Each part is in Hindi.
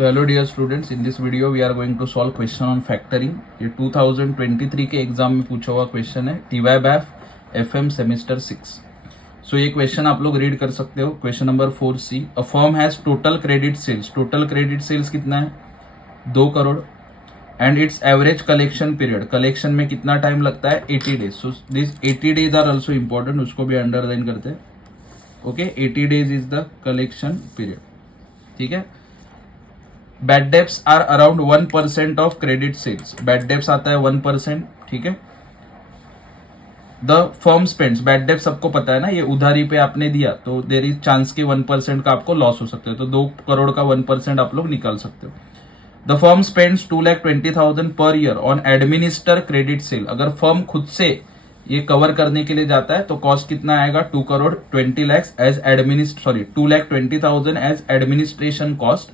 So hello dear students, in this video we are going to solve question on factoring. ये 2023 के एग्जाम में पूछा हुआ क्वेश्चन है TYBAF FM सेमेस्टर 6. सो ये क्वेश्चन आप लोग रीड कर सकते हो. Question number 4C. A firm has total credit sales. Total credit sales कितना है? 2 crore. And its average collection period. Collection में कितना टाइम लगता है? 80 days. So this 80 days are also important, उसको भी अंडरलाइन करते हैं. Okay, 80 days is the collection period. ठीक है. Bad debts are around 1% of credit sales. Bad debts आता है 1%. ठीक है. The firm spends. बैड डेब्ट सबको पता है ना, ये उधारी पे आपने दिया तो देर इज चांस के 1% का आपको लॉस हो सकता है. तो 2 करोड़ का 1% आप लोग निकाल सकते हो. The firm spends 2,20,000 per year on administer credit sale. अगर फर्म खुद से ये कवर करने के लिए जाता है तो कॉस्ट कितना आएगा? 2 crore 20 lakhs as 2,20,000 as administration cost.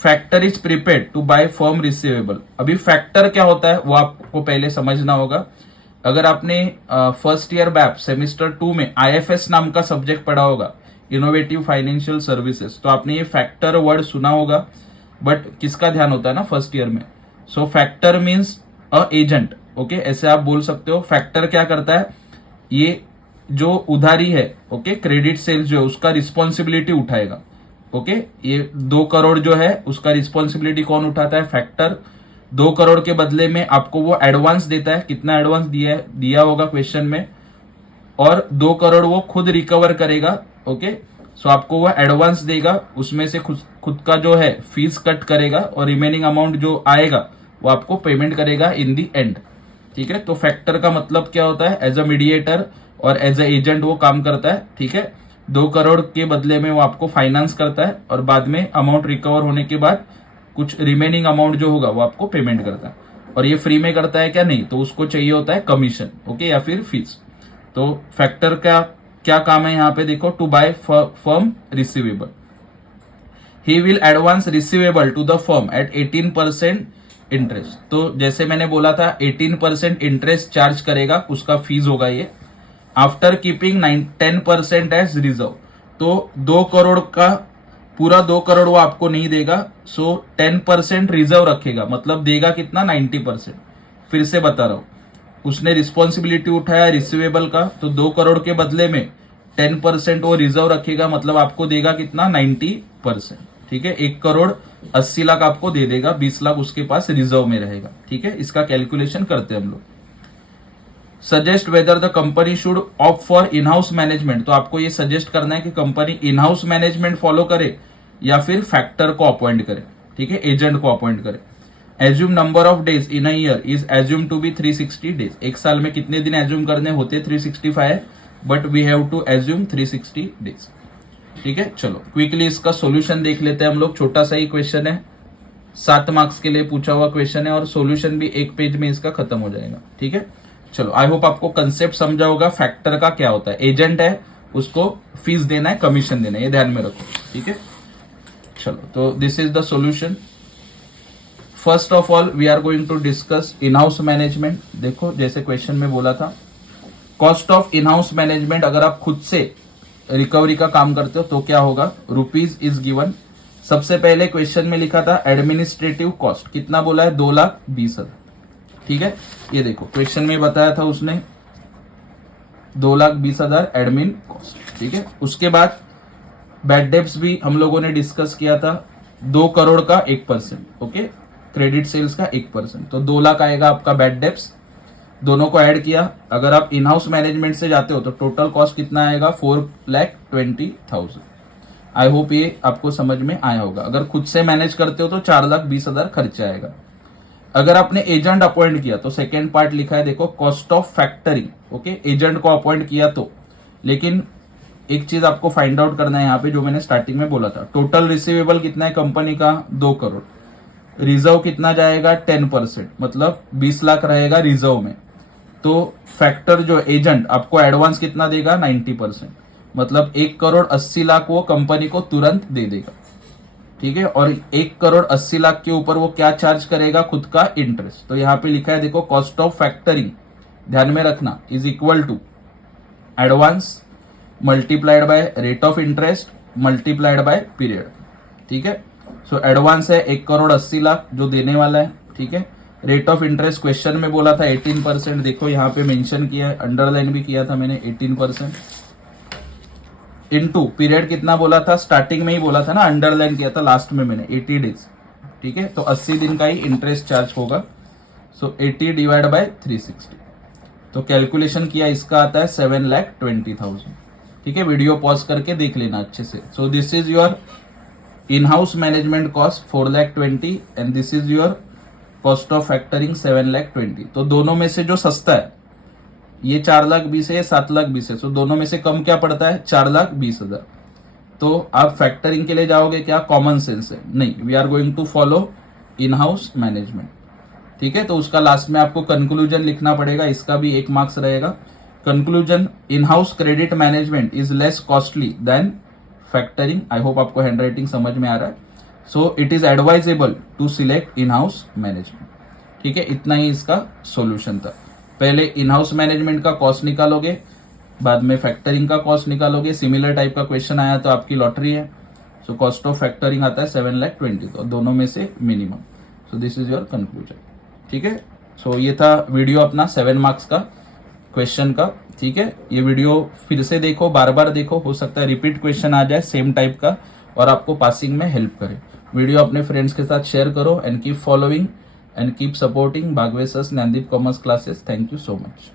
Factor is prepared to buy firm receivable. अभी फैक्टर क्या होता है वो आपको पहले समझना होगा. अगर आपने फर्स्ट ईयर बैप सेमेस्टर 2 में IFS नाम का सब्जेक्ट पढ़ा होगा, इनोवेटिव फाइनेंशियल सर्विसेज, तो आपने ये फैक्टर वर्ड सुना होगा. बट किसका ध्यान होता है ना फर्स्ट ईयर में. So factor means a agent. Okay, ऐसे आप बोल सकते हो. फैक्टर क्या करता है? ये जो उधारी है, ओके, क्रेडिट सेल्स जो है उसका रिस्पॉन्सिबिलिटी उठाएगा. ओके, ये 2 करोड़ जो है उसका रिस्पॉन्सिबिलिटी कौन उठाता है? फैक्टर. 2 करोड़ के बदले में आपको वो एडवांस देता है. कितना एडवांस दिया होगा क्वेश्चन में, और 2 करोड़ वो खुद रिकवर करेगा. ओके, सो आपको वो एडवांस देगा, उसमें से खुद का जो है फीस कट करेगा और रिमेनिंग अमाउंट जो आएगा वो आपको पेमेंट करेगा इन दी एंड. ठीक है. तो फैक्टर का मतलब क्या होता है? एज अ मीडिएटर और एज अ एजेंट वो काम करता है. ठीक है. 2 करोड़ के बदले में वो आपको फाइनेंस करता है और बाद में अमाउंट रिकवर होने के बाद कुछ रिमेनिंग अमाउंट जो होगा वो आपको पेमेंट करता है. और ये फ्री में करता है क्या? नहीं. तो उसको चाहिए होता है कमीशन. ओके, या फिर फीस. तो फैक्टर का क्या काम है यहाँ पे देखो? To buy firm receivable. He will advance receivable to the firm at 18% interest. तो जैसे मैंने बोला था 18% इंटरेस्ट चार्ज करेगा, उसका फीस होगा ये. After keeping 10% as reserve. तो 2 करोड़ का पूरा 2 करोड़ वो आपको नहीं देगा. सो 10% रिजर्व रखेगा. मतलब देगा कितना? 90%. फिर से बता रहा हूं, उसने रिस्पॉन्सिबिलिटी उठाया रिसीवेबल का, तो 2 करोड़ के बदले में 10% वो रिजर्व रखेगा. मतलब आपको देगा कितना? 90%. ठीक है. 1 करोड़ 80 लाख आपको दे देगा, 20 लाख उसके पास रिजर्व में रहेगा. ठीक है. इसका कैलकुलेशन करते हैं हम लोग. Suggest whether the company should opt for in house management. तो आपको ये सजेस्ट करना है कि कंपनी इन हाउस मैनेजमेंट फॉलो करे या फिर फैक्टर को अपॉइंट करे. ठीक है, एजेंट को अपॉइंट करे. Assume number of days in a year is assume to be 360 days. एक साल में कितने दिन एज्यूम करने होते? 365, but we have to assume 360 days. ठीक है. चलो क्विकली इसका सोल्यूशन देख लेते हैं हम लोग. छोटा सा ही क्वेश्चन है, 7 मार्क्स के लिए पूछा हुआ क्वेश्चन है और सोल्यूशन भी 1 पेज में इसका खत्म हो जाएगा. ठीक है. चलो, आई होप आपको कंसेप्ट समझा होगा. फैक्टर का क्या होता है? एजेंट है, उसको फीस देना है, कमीशन देना है, ये ध्यान में रखो. ठीक है. चलो, तो this is the solution. First of all we are going to discuss in house management. देखो, जैसे क्वेश्चन में बोला था, cost of in house management. अगर आप खुद से रिकवरी का काम करते हो तो क्या होगा? Rupees is given. सबसे पहले क्वेश्चन में लिखा था एडमिनिस्ट्रेटिव कॉस्ट. कितना बोला है? 2,20,000. ठीक है. ये देखो क्वेश्चन में बताया था उसने 2,20,000 एडमिन कॉस्ट. ठीक है. उसके बाद बैड डेब्ट्स भी हम लोगों ने डिस्कस किया था. 2 करोड़ का 1%. ओके, क्रेडिट सेल्स का 1%. तो 2 लाख आएगा आपका बैड डेब्ट्स. दोनों को ऐड किया. अगर आप इन हाउस मैनेजमेंट से जाते हो तो टोटल कॉस्ट कितना आएगा? 4,20,000. आई होप ये आपको समझ में आया होगा. अगर खुद से मैनेज करते हो तो 4,20,000 खर्चा आएगा. अगर आपने एजेंट अपॉइंट किया तो सेकेंड पार्ट लिखा है देखो, cost of factoring. Okay, agent को अपॉइंट किया तो. लेकिन एक चीज आपको फाइंड आउट करना है यहाँ पे, जो मैंने स्टार्टिंग में बोला था. टोटल रिसीवेबल कितना है कंपनी का? 2 करोड़. रिजर्व कितना जाएगा? 10%. मतलब 20 लाख रहेगा रिजर्व में. तो फैक्टर जो एजेंट आपको एडवांस कितना देगा? 90%. मतलब 1 करोड़ 80 लाख वो कंपनी को तुरंत दे देगा. ठीक है. और 1 करोड़ 80 लाख के ऊपर वो क्या चार्ज करेगा? खुद का इंटरेस्ट. तो यहाँ पे लिखा है देखो, कॉस्ट ऑफ फैक्टरिंग, ध्यान में रखना, is equal to advance multiplied by rate of interest multiplied by period. ठीक है. सो एडवांस है 1,80,00,000 जो देने वाला है, ठीक है। रेट ऑफ इंटरेस्ट क्वेश्चन में बोला था 18%, देखो यहाँ पे मेंशन किया है, अंडरलाइन भी किया था मैंने 18%। इनटू पीरियड कितना बोला था, स्टार्टिंग में ही बोला था ना, अंडरलाइन किया था लास्ट में मैंने 80 डेज, ठीक है। तो 80 दिन का ही इंटरेस्ट चार्ज होगा। सो 80 डिवाइड बाय 360, तो कैलकुलेशन किया इसका आता है 7,20,000, ठीक है। वीडियो पॉज करके देख लेना अच्छे से। So this is your in house management cost 4,20,000 and this is your cost of factoring 7,20,000। तो दोनों में से जो सस्ता है ये 4,20,000 है, 7,20,000 है। सो दोनों में से कम क्या पड़ता है, 4,20,000। तो आप फैक्टरिंग के लिए जाओगे क्या, कॉमन सेंस है, नहीं, we are going to follow in house management, ठीक है। तो उसका लास्ट में आपको कंक्लूजन लिखना पड़ेगा, इसका भी 1 मार्क्स रहेगा। Conclusion, in house credit management is less costly than factoring. I hope आपको हैंडराइटिंग समझ में आ रहा है। So it is advisable to select in house management, ठीक है। इतना ही इसका सॉल्यूशन था। पहले इन हाउस मैनेजमेंट का कॉस्ट निकालोगे, बाद में फैक्टरिंग का कॉस्ट निकालोगे। सिमिलर टाइप का क्वेश्चन आया तो आपकी लॉटरी है। सो कॉस्ट ऑफ फैक्टरिंग आता है 7,20,000, तो दोनों में से minimum. So this is your conclusion, ठीक है। सो ये था वीडियो अपना 7 मार्क्स का क्वेश्चन का, ठीक है। ये वीडियो फिर से देखो, बार बार देखो, हो सकता है रिपीट क्वेश्चन आ जाए सेम टाइप का और आपको पासिंग में हेल्प करे। वीडियो अपने फ्रेंड्स के साथ शेयर करो and keep following and keep supporting Bhagwesas Nandip Commerce Classes. Thank you so much.